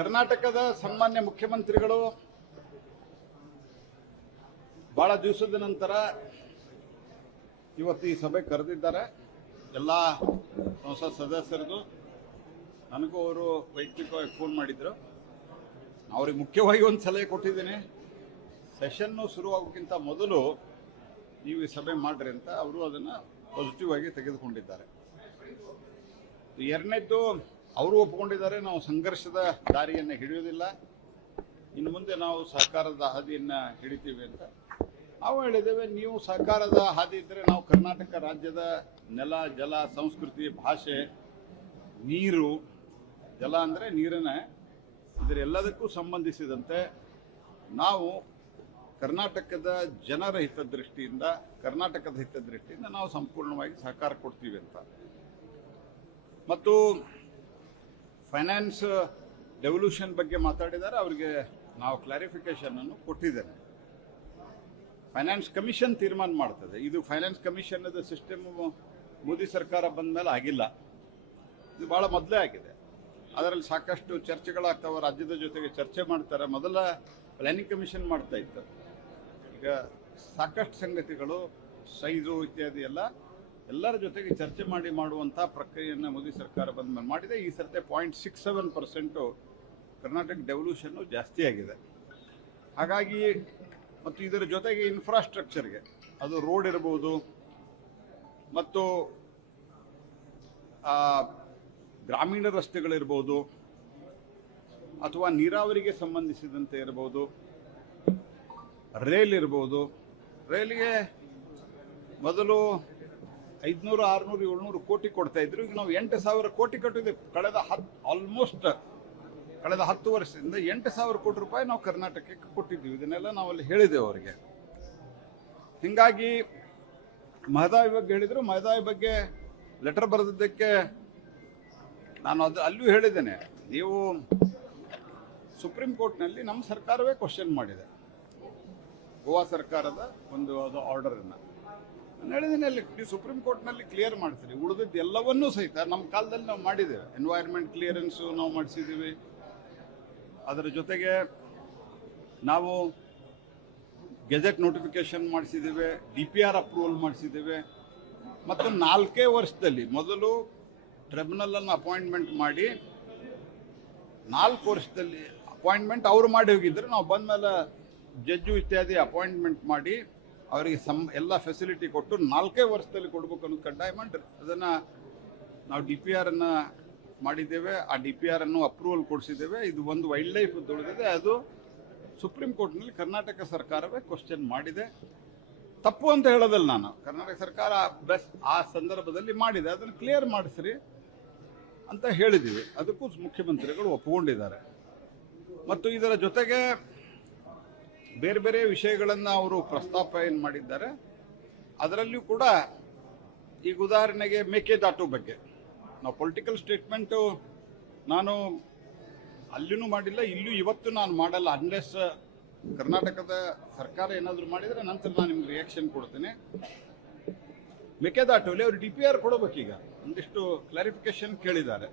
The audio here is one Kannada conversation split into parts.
ಕರ್ನಾಟಕದ ಸನ್ಮಾನ್ಯ ಮುಖ್ಯಮಂತ್ರಿಗಳು ಬಹಳ ದಿವಸದ ನಂತರ ಇವತ್ತು ಈ ಸಭೆ ಕರೆದಿದ್ದಾರೆ. ಎಲ್ಲ ಸಂಸತ್ ಸದಸ್ಯರದು ನನಗೂ ಅವರು ವೈಯಕ್ತಿಕವಾಗಿ ಫೋನ್ ಮಾಡಿದ್ರು. ಅವ್ರಿಗೆ ಮುಖ್ಯವಾಗಿ ಒಂದು ಸಲಹೆ ಕೊಟ್ಟಿದ್ದೀನಿ, ಸೆಷನ್ನು ಶುರುವಾಗೋಕ್ಕಿಂತ ಮೊದಲು ನೀವು ಈ ಸಭೆ ಮಾಡ್ರಿ ಅಂತ. ಅವರು ಅದನ್ನು ಪಾಸಿಟಿವ್ ಆಗಿ ತೆಗೆದುಕೊಂಡಿದ್ದಾರೆ. ಎರಡನೇದ್ದು ಅವರು ಒಪ್ಪಿಕೊಂಡಿದ್ದಾರೆ, ನಾವು ಸಂಘರ್ಷದ ದಾರಿಯನ್ನು ಹಿಡಿಯೋದಿಲ್ಲ, ಇನ್ನು ಮುಂದೆ ನಾವು ಸಹಕಾರದ ಹಾದಿಯನ್ನು ಹಿಡಿತೀವಿ ಅಂತ. ನಾವು ಹೇಳಿದ್ದೇವೆ, ನೀವು ಸಹಕಾರದ ಹಾದಿ ಇದ್ದರೆ ನಾವು ಕರ್ನಾಟಕ ರಾಜ್ಯದ ನೆಲ, ಜಲ, ಸಂಸ್ಕೃತಿ, ಭಾಷೆ, ನೀರು, ಜಲ ಅಂದರೆ ನೀರನ್ನೇ, ಇದರೆಲ್ಲದಕ್ಕೂ ಸಂಬಂಧಿಸಿದಂತೆ ನಾವು ಕರ್ನಾಟಕದ ಜನರ ಹಿತದೃಷ್ಟಿಯಿಂದ, ಕರ್ನಾಟಕದ ಹಿತದೃಷ್ಟಿಯಿಂದ ನಾವು ಸಂಪೂರ್ಣವಾಗಿ ಸಹಕಾರ ಕೊಡ್ತೀವಿ ಅಂತ. ಮತ್ತು ಫೈನಾನ್ಸ್ ಡೆವಲ್ಯೂಷನ್ ಬಗ್ಗೆ ಮಾತಾಡಿದ್ದಾರೆ, ಅವರಿಗೆ ನಾವು ಕ್ಲಾರಿಫಿಕೇಶನ್ ಅನ್ನು ಕೊಟ್ಟಿದ್ದೇನೆ. ಫೈನಾನ್ಸ್ ಕಮಿಷನ್ ತೀರ್ಮಾನ ಮಾಡ್ತದೆ. ಇದು ಫೈನಾನ್ಸ್ ಕಮಿಷನ್ ಸಿಸ್ಟಮ್ ಮೋದಿ ಸರ್ಕಾರ ಬಂದ ಮೇಲೆ ಆಗಿಲ್ಲ, ಇದು ಬಹಳ ಮೊದಲೇ ಆಗಿದೆ. ಅದರಲ್ಲಿ ಸಾಕಷ್ಟು ಚರ್ಚೆಗಳಾಗ್ತಾವೆ, ರಾಜ್ಯದ ಜೊತೆಗೆ ಚರ್ಚೆ ಮಾಡ್ತಾರೆ. ಮೊದಲ ಪ್ಲಾನಿಂಗ್ ಕಮಿಷನ್ ಮಾಡ್ತಾ ಇತ್ತು, ಈಗ ಸಾಕಷ್ಟು ಸಂಗತಿಗಳು, ಸೈಜು ಇತ್ಯಾದಿ ಎಲ್ಲರ ಜೊತೆಗೆ ಚರ್ಚೆ ಮಾಡಿ ಮಾಡುವಂಥ ಪ್ರಕ್ರಿಯೆಯನ್ನು ಮೋದಿ ಸರ್ಕಾರ ಬಂದ ಮೇಲೆ ಮಾಡಿದೆ. ಈ ಸರ್ತೆ 0.67% ಕರ್ನಾಟಕ ಡೆವಲ್ಯೂಷನ್ನು ಜಾಸ್ತಿ ಆಗಿದೆ. ಹಾಗಾಗಿ ಮತ್ತು ಇದರ ಜೊತೆಗೆ ಇನ್ಫ್ರಾಸ್ಟ್ರಕ್ಚರ್ಗೆ, ಅದು ರೋಡ್ ಇರ್ಬೋದು, ಮತ್ತು ಗ್ರಾಮೀಣ ರಸ್ತೆಗಳಿರ್ಬೋದು, ಅಥವಾ ನೀರಾವರಿಗೆ ಸಂಬಂಧಿಸಿದಂತೆ ಇರ್ಬೋದು, ರೈಲ್ ಇರ್ಬೋದು. ರೈಲಿಗೆ ಮೊದಲು 500, 600, 700 ಕೋಟಿ ಕೊಡ್ತಾ ಇದ್ರು. ಈಗ ನಾವು 8,000 ಕೋಟಿ ಕಟ್ಟಿದ್ದೀವಿ. ಕಳೆದ 10 ವರ್ಷದಿಂದ 8,000 ಕೋಟಿ ರೂಪಾಯಿ ನಾವು ಕರ್ನಾಟಕಕ್ಕೆ ಕೊಟ್ಟಿದ್ದೀವಿ. ಇದನ್ನೆಲ್ಲ ನಾವಲ್ಲಿ ಹೇಳಿದ್ದೇವೆ ಅವರಿಗೆ. ಹೀಗಾಗಿ ಮಹದಾಯಿ ಬಗ್ಗೆ ಹೇಳಿದ್ರು, ಮಹದಾಯಿ ಬಗ್ಗೆ ಲೆಟರ್ ಬರೆದಿದ್ದಕ್ಕೆ ನಾನು ಅಲ್ಲೂ ಹೇಳಿದ್ದೇನೆ, ನೀವು ಸುಪ್ರೀಂ ಕೋರ್ಟ್ನಲ್ಲಿ ನಮ್ಮ ಸರ್ಕಾರವೇ ಕ್ವಶನ್ ಮಾಡಿದೆ, ಗೋವಾ ಸರ್ಕಾರದ ಒಂದು ಆರ್ಡರನ್ನು. ನಾನು ಹೇಳಿದ್ದೀನಿ, ಅಲ್ಲಿ ನೀವು ಸುಪ್ರೀಂ ಕೋರ್ಟ್ನಲ್ಲಿ ಕ್ಲಿಯರ್ ಮಾಡ್ತೀರಿ. ಉಳಿದಿದ್ದು ಎಲ್ಲವನ್ನೂ ಸಹಿತ ನಮ್ಮ ಕಾಲದಲ್ಲಿ ನಾವು ಮಾಡಿದ್ದೇವೆ. ಎನ್ವೈರ್ಮೆಂಟ್ ಕ್ಲಿಯರೆನ್ಸು ನಾವು ಮಾಡಿಸಿದ್ದೀವಿ, ಅದರ ಜೊತೆಗೆ ನಾವು ಗೆಜೆಟ್ ನೋಟಿಫಿಕೇಶನ್ ಮಾಡಿಸಿದ್ದೇವೆ, DPR ಅಪ್ರೂವಲ್ ಮಾಡಿಸಿದ್ದೇವೆ. ಮತ್ತು 4 ವರ್ಷದಲ್ಲಿ ಮೊದಲು ಟ್ರಿಬ್ಯುನಲನ್ನು ಅಪಾಯಿಂಟ್ಮೆಂಟ್ ಮಾಡಿ, 4 ವರ್ಷದಲ್ಲಿ ಅಪಾಯಿಂಟ್ಮೆಂಟ್ ಅವರು ಮಾಡಿ ಹೋಗಿದ್ರು. ನಾವು ಬಂದ ಮೇಲೆ ಜಡ್ಜು ಇತ್ಯಾದಿ ಅಪಾಯಿಂಟ್ಮೆಂಟ್ ಮಾಡಿ ಅವರಿಗೆ ಎಲ್ಲ ಫೆಸಿಲಿಟಿ ಕೊಟ್ಟು 4 ವರ್ಷದಲ್ಲಿ ಕೊಡಬೇಕು ಅನ್ನೋದು ಕಡ್ಡಾಯ ಮಾಡಿರಿ. ಅದನ್ನು ನಾವು DPR ಅನ್ನು ಮಾಡಿದ್ದೇವೆ, ಆ DPR ಅನ್ನು ಅಪ್ರೂವಲ್ ಕೊಡಿಸಿದ್ದೇವೆ. ಇದು ಒಂದು ವೈಲ್ಡ್ ಲೈಫ್ ಉಳಿದಿದೆ, ಅದು ಸುಪ್ರೀಂ ಕೋರ್ಟ್ನಲ್ಲಿ ಕರ್ನಾಟಕ ಸರ್ಕಾರವೇ ಕ್ವಶನ್ ಮಾಡಿದೆ. ತಪ್ಪು ಅಂತ ಹೇಳೋದಲ್ಲ ನಾನು, ಕರ್ನಾಟಕ ಸರ್ಕಾರ ಆ ಸಂದರ್ಭದಲ್ಲಿ ಮಾಡಿದೆ, ಅದನ್ನು ಕ್ಲಿಯರ್ ಮಾಡಿಸ್ರಿ ಅಂತ ಹೇಳಿದ್ದೀವಿ. ಅದಕ್ಕೂ ಮುಖ್ಯಮಂತ್ರಿಗಳು ಒಪ್ಪಿಕೊಂಡಿದ್ದಾರೆ. ಮತ್ತು ಇದರ ಜೊತೆಗೆ ಬೇರೆ ಬೇರೆ ವಿಷಯಗಳನ್ನು ಅವರು ಪ್ರಸ್ತಾಪ ಏನು ಮಾಡಿದ್ದಾರೆ, ಅದರಲ್ಲಿಯೂ ಕೂಡ ಈಗ ಉದಾಹರಣೆಗೆ ಮೇಕೆದಾಟು ಬಗ್ಗೆ ನಾವು ಪೊಲಿಟಿಕಲ್ ಸ್ಟೇಟ್ಮೆಂಟು ನಾನು ಅಲ್ಲಿನೂ ಮಾಡಿಲ್ಲ, ಇಲ್ಲೂ ಇವತ್ತು ನಾನು ಮಾಡಲ್ಲ. ಅನ್ಲೆಸ್ ಕರ್ನಾಟಕದ ಸರ್ಕಾರ ಏನಾದರೂ ಮಾಡಿದರೆ ನಂತರ ನಾನು ನಿಮ್ಗೆ ರಿಯಾಕ್ಷನ್ ಕೊಡ್ತೇನೆ. ಮೇಕೆದಾಟುವಲ್ಲಿ ಅವರು DPR ಕೊಡಬೇಕೀಗ, ಒಂದಿಷ್ಟು ಕ್ಲಾರಿಫಿಕೇಶನ್ ಕೇಳಿದ್ದಾರೆ,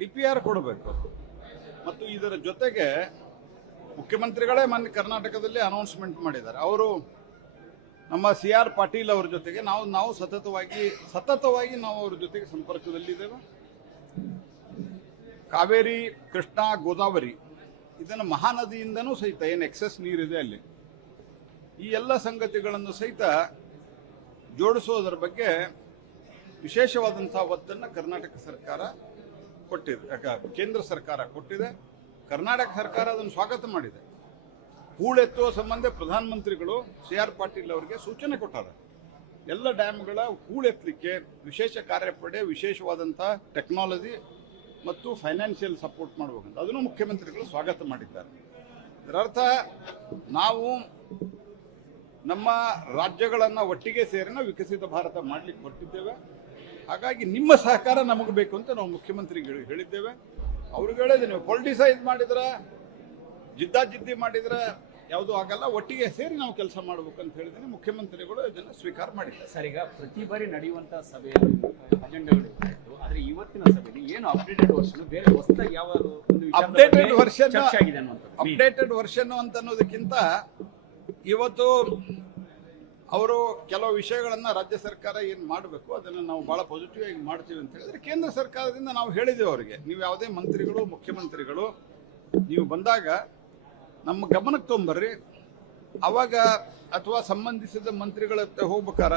DPR ಕೊಡಬೇಕು. ಮತ್ತು ಇದರ ಜೊತೆಗೆ ಮುಖ್ಯಮಂತ್ರಿಗಳೇ ಮೊನ್ನೆ ಕರ್ನಾಟಕದಲ್ಲಿ ಅನೌನ್ಸ್ಮೆಂಟ್ ಮಾಡಿದ್ದಾರೆ. ಅವರು ನಮ್ಮ CR ಪಾಟೀಲ್ ಅವ್ರ ಜೊತೆಗೆ ನಾವು ಸತತವಾಗಿ ನಾವು ಅವ್ರ ಜೊತೆಗೆ ಸಂಪರ್ಕದಲ್ಲಿದ್ದೇವೆ. ಕಾವೇರಿ, ಕೃಷ್ಣ, ಗೋದಾವರಿ ಇದನ್ನು ಮಹಾನದಿಯಿಂದನೂ ಸಹಿತ ಏನು ಎಕ್ಸೆಸ್ ನೀರಿದೆ ಅಲ್ಲಿ, ಈ ಎಲ್ಲ ಸಂಗತಿಗಳನ್ನು ಸಹಿತ ಜೋಡಿಸೋದರ ಬಗ್ಗೆ ವಿಶೇಷವಾದಂಥ ಒತ್ತನ್ನು ಕರ್ನಾಟಕ ಸರ್ಕಾರ ಕೊಟ್ಟಿದೆ, ಕೇಂದ್ರ ಸರ್ಕಾರ ಕೊಟ್ಟಿದೆ. ಕರ್ನಾಟಕ ಸರ್ಕಾರ ಅದನ್ನು ಸ್ವಾಗತ ಮಾಡಿದೆ. ಹೂಳೆತ್ತುವ ಸಂಬಂಧ ಪ್ರಧಾನಮಂತ್ರಿಗಳು CR ಪಾಟೀಲ್ ಅವರಿಗೆ ಸೂಚನೆ ಕೊಟ್ಟಾರೆ. ಎಲ್ಲ ಡ್ಯಾಮ್ಗಳ ಹೂಳೆತ್ತಲಿಕ್ಕೆ ವಿಶೇಷ ಕಾರ್ಯಪಡೆ, ವಿಶೇಷವಾದಂಥ ಟೆಕ್ನಾಲಜಿ ಮತ್ತು ಫೈನಾನ್ಷಿಯಲ್ ಸಪೋರ್ಟ್ ಮಾಡಬೇಕಂತ ಅದನ್ನು ಮುಖ್ಯಮಂತ್ರಿಗಳು ಸ್ವಾಗತ ಮಾಡಿದ್ದಾರೆ. ಇದರರ್ಥ ನಾವು ನಮ್ಮ ರಾಜ್ಯಗಳನ್ನು ಒಟ್ಟಿಗೆ ಸೇರಿ ನಾವು ವಿಕಸಿತ ಭಾರತ ಮಾಡಲಿಕ್ಕೆ ಹೊರಟಿದ್ದೇವೆ. ಹಾಗಾಗಿ ನಿಮ್ಮ ಸಹಕಾರ ನಮಗೆ ಬೇಕು ಅಂತ ನಾವು ಮುಖ್ಯಮಂತ್ರಿಗಳಿಗೆ ಹೇಳಿದ್ದೇವೆ. ಅವ್ರಿಗೆ ಹೇಳಿದೆ, ನೀವು ಪೊಲಿಟಿಸೈಸ್ ಮಾಡಿದ್ರೆ, ಜಿದ್ದಾಜಿದ್ದಿ ಮಾಡಿದ್ರೆ ಯಾವುದೂ ಆಗಲ್ಲ, ಒಟ್ಟಿಗೆ ಸೇರಿ ನಾವು ಕೆಲಸ ಮಾಡಬೇಕಂತ ಹೇಳಿದ್ರೆ ಮುಖ್ಯಮಂತ್ರಿಗಳು ಇದನ್ನು ಸ್ವೀಕಾರ ಮಾಡಿದ್ದಾರೆ. ಸರ್, ಈಗ ಪ್ರತಿ ಬಾರಿ ನಡೆಯುವಂಥ ಸಭೆಯಲ್ಲಿ ಅಜೆಂಡಾಗಳು ಇತ್ತು. ಆದ್ರೆ ಇವತ್ತಿನ ಸಭೆಯಲ್ಲಿ ಏನು ಅಪ್ಡೇಟೆಡ್ ವರ್ಷನ್ ಬೇರೆ ಹೊಸದಾಗಿ ಯಾವ ಒಂದು ಅಪ್ಡೇಟೆಡ್ ವರ್ಷನ್ ಚರ್ಚೆ ಆಗಿದೆ ಅನ್ನುವಂಥದ್ದು. ಅಪ್ಡೇಟೆಡ್ ವರ್ಷನ್ ಅಂತ ಅನ್ನೋದಕ್ಕಿಂತ ಇವತ್ತು ಅವರು ಕೆಲವು ವಿಷಯಗಳನ್ನ ರಾಜ್ಯ ಸರ್ಕಾರ ಏನು ಮಾಡಬೇಕು ಅದನ್ನು ನಾವು ಬಹಳ ಪಾಸಿಟಿವ್ ಆಗಿ ಮಾಡ್ತೀವಿ ಅಂತ ಹೇಳಿದ್ರೆ ಕೇಂದ್ರ ಸರ್ಕಾರದಿಂದ ನಾವು ಹೇಳಿದ್ದೇವೆ ಅವರಿಗೆ, ನೀವು ಯಾವುದೇ ಮಂತ್ರಿಗಳು ಮುಖ್ಯಮಂತ್ರಿಗಳು ನೀವು ಬಂದಾಗ ನಮ್ಮ ಗಮನಕ್ಕೆ ತೊಗೊಂಬರ್ರಿ, ಅವಾಗ ಅಥವಾ ಸಂಬಂಧಿಸಿದ ಮಂತ್ರಿಗಳ ಹತ್ರ ಹೋಗ್ಬೇಕಾರ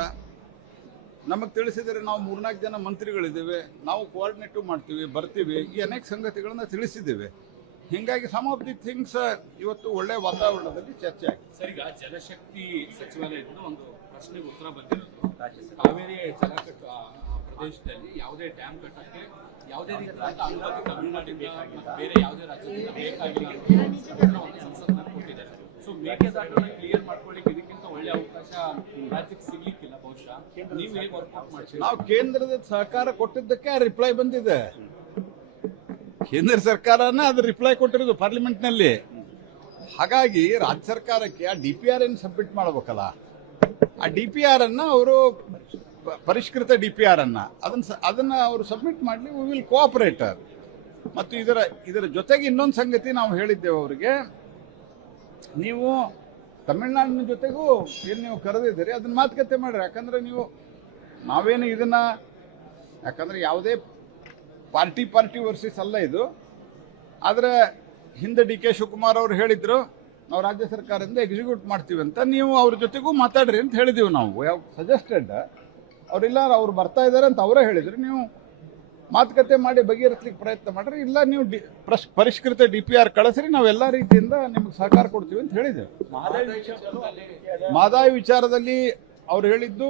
ನಮಗೆ ತಿಳಿಸಿದರೆ ನಾವು 3-4 ಜನ ಮಂತ್ರಿಗಳಿದ್ದೇವೆ, ನಾವು ಕೋಆರ್ಡಿನೇಟಿವ್ ಮಾಡ್ತೀವಿ, ಬರ್ತೀವಿ, ಈ ಅನೇಕ ಸಂಗತಿಗಳನ್ನ ತಿಳಿಸಿದ್ದೇವೆ. ಹೀಗಾಗಿ ಸಮ್ ಆಫ್ ದಿ ಥಿಂಗ್ಸ್ ಇವತ್ತು ಒಳ್ಳೆ ವಾತಾವರಣದಲ್ಲಿ ಚರ್ಚೆ ಆಗಿದೆ. ಸರ್, ಈಗ ಜಲಶಕ್ತಿ ಸಚಿವಾಲಯದಿಂದ ಒಂದು ಪ್ರಶ್ನೆಗೆ ಉತ್ತರ ಬಂದಿರೋದು, ಕಾವೇರಿ ಜಲಕಟ್ಟು ಪ್ರದೇಶದಲ್ಲಿ ಯಾವುದೇ ಡ್ಯಾಮ್ ಕಟ್ಟಕ್ಕೆ ಯಾವುದೇ ರೀತಿಯಾದ ಅನುಮತಿ ತಮಿಳುನಾಡಿಂದ ಮತ್ತು ಬೇರೆ ಯಾವುದೇ ರಾಜ್ಯದಿಂದ ಬೇಕಾಗಿಲ್ಲ ಅಂತ ಒಂದು ಸಂಸತ್ನಲ್ಲಿ ಕೊಟ್ಟಿದ್ದಾರೆ. ಸೊ ಮೇಕೆದಾಟುಗಳನ್ನ ಕ್ಲಿಯರ್ ಮಾಡ್ಕೊಳ್ಳಿಕ್ಕೆ ಇದಕ್ಕಿಂತ ಒಳ್ಳೆ ಅವಕಾಶ ರಾಜ್ಯಕ್ಕೆ ಸಿಗ್ಲಿಕ್ಕಿಲ್ಲ ಬಹುಶಃ. ನೀವು ಹೇಗೆ ವರ್ಕೌಟ್ ಮಾಡ್ತೀವಿ? ನಾವು ಕೇಂದ್ರದ ಸಹಕಾರ ಕೊಟ್ಟಿದ್ದಕ್ಕೆ ಆ ರಿಪ್ಲೈ ಬಂದಿದೆ. ಕೇಂದ್ರ ಸರ್ಕಾರನ ಅದು ರಿಪ್ಲೈ ಕೊಟ್ಟಿರೋದು ಪಾರ್ಲಿಮೆಂಟ್ನಲ್ಲಿ. ಹಾಗಾಗಿ ರಾಜ್ಯ ಸರ್ಕಾರಕ್ಕೆ ಆ DPR ಅನ್ನು ಸಬ್ಮಿಟ್ ಮಾಡಬೇಕಲ್ಲ, ಆ DPR ಅನ್ನ ಅವರು ಪರಿಷ್ಕೃತ DPR ಅನ್ನ ಅದನ್ನ ಅವರು ಸಬ್ಮಿಟ್ ಮಾಡಲಿ, ವಿ ವಿಲ್ ಕೋಆಪರೇಟ್. ಮತ್ತು ಇದರ ಜೊತೆಗೆ ಇನ್ನೊಂದು ಸಂಗತಿ ನಾವು ಹೇಳಿದ್ದೇವೆ ಅವರಿಗೆ, ನೀವು ತಮಿಳುನಾಡಿನ ಜೊತೆಗೂ ಏನು ನೀವು ಕರೆದಿದ್ದೀರಿ ಅದನ್ನ ಮಾತುಕತೆ ಮಾಡ್ರಿ. ಯಾಕಂದ್ರೆ ನಾವೇನು ಇದನ್ನ ಯಾಕಂದ್ರೆ ಯಾವುದೇ ಪಾರ್ಟಿ ವರ್ಸಸ್ ಅಲ್ಲ ಇದು. ಆದರೆ ಹಿಂದೆ DK ಶಿವಕುಮಾರ್ ಅವರು ಹೇಳಿದ್ರು ನಾವು ರಾಜ್ಯ ಸರ್ಕಾರದಿಂದ ಎಕ್ಸಿಕ್ಯೂಟ್ ಮಾಡ್ತೀವಿ ಅಂತ, ನೀವು ಅವ್ರ ಜೊತೆಗೂ ಮಾತಾಡ್ರಿ ಅಂತ ಹೇಳಿದೀವಿ ನಾವು. ಸಜೆಸ್ಟೆಡ್ ಅವರಿಲ್ಲ, ಅವ್ರು ಬರ್ತಾ ಇದ್ದಾರೆ ಅಂತ ಅವರೇ ಹೇಳಿದ್ರು, ನೀವು ಮಾತುಕತೆ ಮಾಡಿ ಬಗೆಹರಿಸಲಿಕ್ಕೆ ಪ್ರಯತ್ನ ಮಾಡ್ರಿ, ಇಲ್ಲ ನೀವು ಪರಿಷ್ಕೃತ DPR ಕಳಿಸ್ರಿ, ನಾವೆಲ್ಲ ರೀತಿಯಿಂದ ನಿಮ್ಗೆ ಸಹಕಾರ ಕೊಡ್ತೀವಿ ಅಂತ ಹೇಳಿದ್ದೇವೆ. ಮಹದಾಯಿ ವಿಚಾರದಲ್ಲಿ ಅವ್ರು ಹೇಳಿದ್ದು,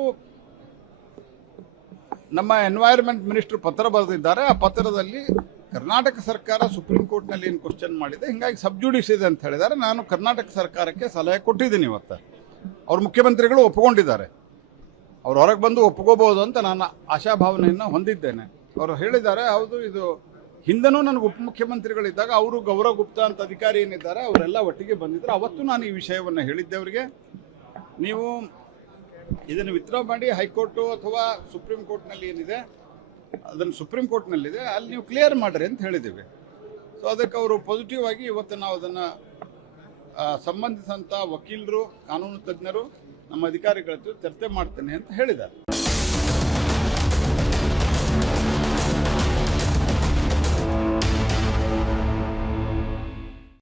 ನಮ್ಮ ಎನ್ವೈರನ್ಮೆಂಟ್ ಮಿನಿಸ್ಟರ್ ಪತ್ರ ಬರೆದಿದ್ದಾರೆ. ಆ ಪತ್ರದಲ್ಲಿ ಕರ್ನಾಟಕ ಸರ್ಕಾರ ಸುಪ್ರೀಂ ಕೋರ್ಟ್ನಲ್ಲಿ ಏನು ಕ್ವಶನ್ ಮಾಡಿದೆ, ಹಿಂಗಾಗಿ ಸಬ್ಜುಡಿಸ್ ಇದೆ ಅಂತ ಹೇಳಿದ್ದಾರೆ. ನಾನು ಕರ್ನಾಟಕ ಸರ್ಕಾರಕ್ಕೆ ಸಲಹೆ ಕೊಟ್ಟಿದ್ದೀನಿ ಇವತ್ತು. ಅವ್ರ ಮುಖ್ಯಮಂತ್ರಿಗಳು ಒಪ್ಪಿಕೊಂಡಿದ್ದಾರೆ. ಅವ್ರು ಹೊರಗೆ ಬಂದು ಒಪ್ಕೋಬಹುದು ಅಂತ ನಾನು ಆಶಾಭಾವನೆಯನ್ನು ಹೊಂದಿದ್ದೇನೆ. ಅವರು ಹೇಳಿದ್ದಾರೆ, ಹೌದು ಇದು ಹಿಂದನೂ ನನಗೆ ಉಪಮುಖ್ಯಮಂತ್ರಿಗಳಿದ್ದಾಗ ಅವರು ಗೌರವ್ ಗುಪ್ತಾ ಅಂತ ಅಧಿಕಾರಿ ಏನಿದ್ದಾರೆ ಅವರೆಲ್ಲ ಒಟ್ಟಿಗೆ ಬಂದಿದ್ರು. ಅವತ್ತು ನಾನು ಈ ವಿಷಯವನ್ನು ಹೇಳಿದ್ದೆ ಅವರಿಗೆ, ನೀವು ಇದನ್ನು ವಿತ್ಡ್ರಾ ಮಾಡಿ ಹೈಕೋರ್ಟು ಅಥವಾ ಸುಪ್ರೀಂ ಕೋರ್ಟ್ನಲ್ಲಿ ಏನಿದೆ ಅದನ್ನು ಸುಪ್ರೀಂ ಕೋರ್ಟ್ನಲ್ಲಿದೆ ಅಲ್ಲಿ ನೀವು ಕ್ಲಿಯರ್ ಮಾಡ್ರಿ ಅಂತ ಹೇಳಿದ್ದೀವಿ. ಸೊ ಅದಕ್ಕೆ ಅವರು ಪಾಸಿಟಿವ್ ಆಗಿ ಇವತ್ತು ನಾವು ಅದನ್ನು ಸಂಬಂಧಿಸಿದಂಥ ವಕೀಲರು, ಕಾನೂನು ತಜ್ಞರು, ನಮ್ಮ ಅಧಿಕಾರಿಗಳ ಜೊತೆ ಚರ್ಚೆ ಮಾಡ್ತೇನೆ ಅಂತ ಹೇಳಿದ್ದಾರೆ.